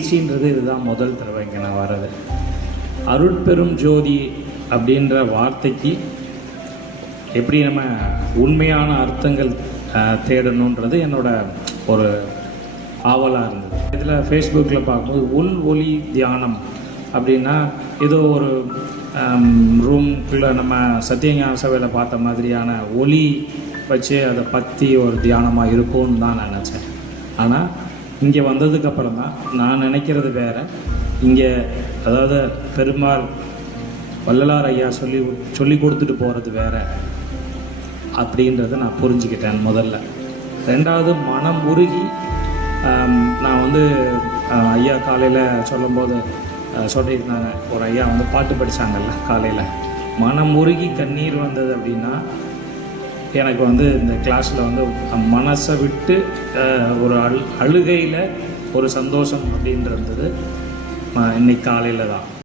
நிகழ்ச்சின்றது இதுதான் முதல் தடவை இங்கே நான் வர்றது. அருட்பெரும் ஜோதி அப்படின்ற வார்த்தைக்கு எப்படி நம்ம உண்மையான அர்த்தங்கள் தேடணுன்றது என்னோட ஒரு ஆவலாக இருந்தது. இதில் ஃபேஸ்புக்கில் பார்க்கும்போது உள் ஒளி தியானம் அப்படின்னா ஏதோ ஒரு ரூம்குள்ளே நம்ம சத்தியஞான சபையில் பார்த்த மாதிரியான ஒளி வச்சு அதை பற்றி ஒரு தியானமாக இருக்கும்னு தான் நான் நினச்சேன். ஆனால் இங்கே வந்ததுக்கப்புறம் தான் நான் நினைக்கிறது வேறு. இங்கே அதாவது பெருமாள் வள்ளலார் ஐயா சொல்லி கொடுத்துட்டு போகிறது வேறு அப்படின்றத நான் புரிஞ்சுக்கிட்டேன் முதல்ல. ரெண்டாவது, மனம் உருகி நான் ஐயா காலையில் சொல்லும்போது சொல்லியிருந்தாங்க, ஒரு ஐயா பாட்டு படித்தாங்கல்ல காலையில், மனம் உருகி கண்ணீர் வந்தது அப்படின்னா எனக்கு இந்த கிளாஸில் மனசை விட்டு ஒரு அழுகையில் ஒரு சந்தோஷம் அப்படின்றது இன்னைக்கு காலையில் தான்.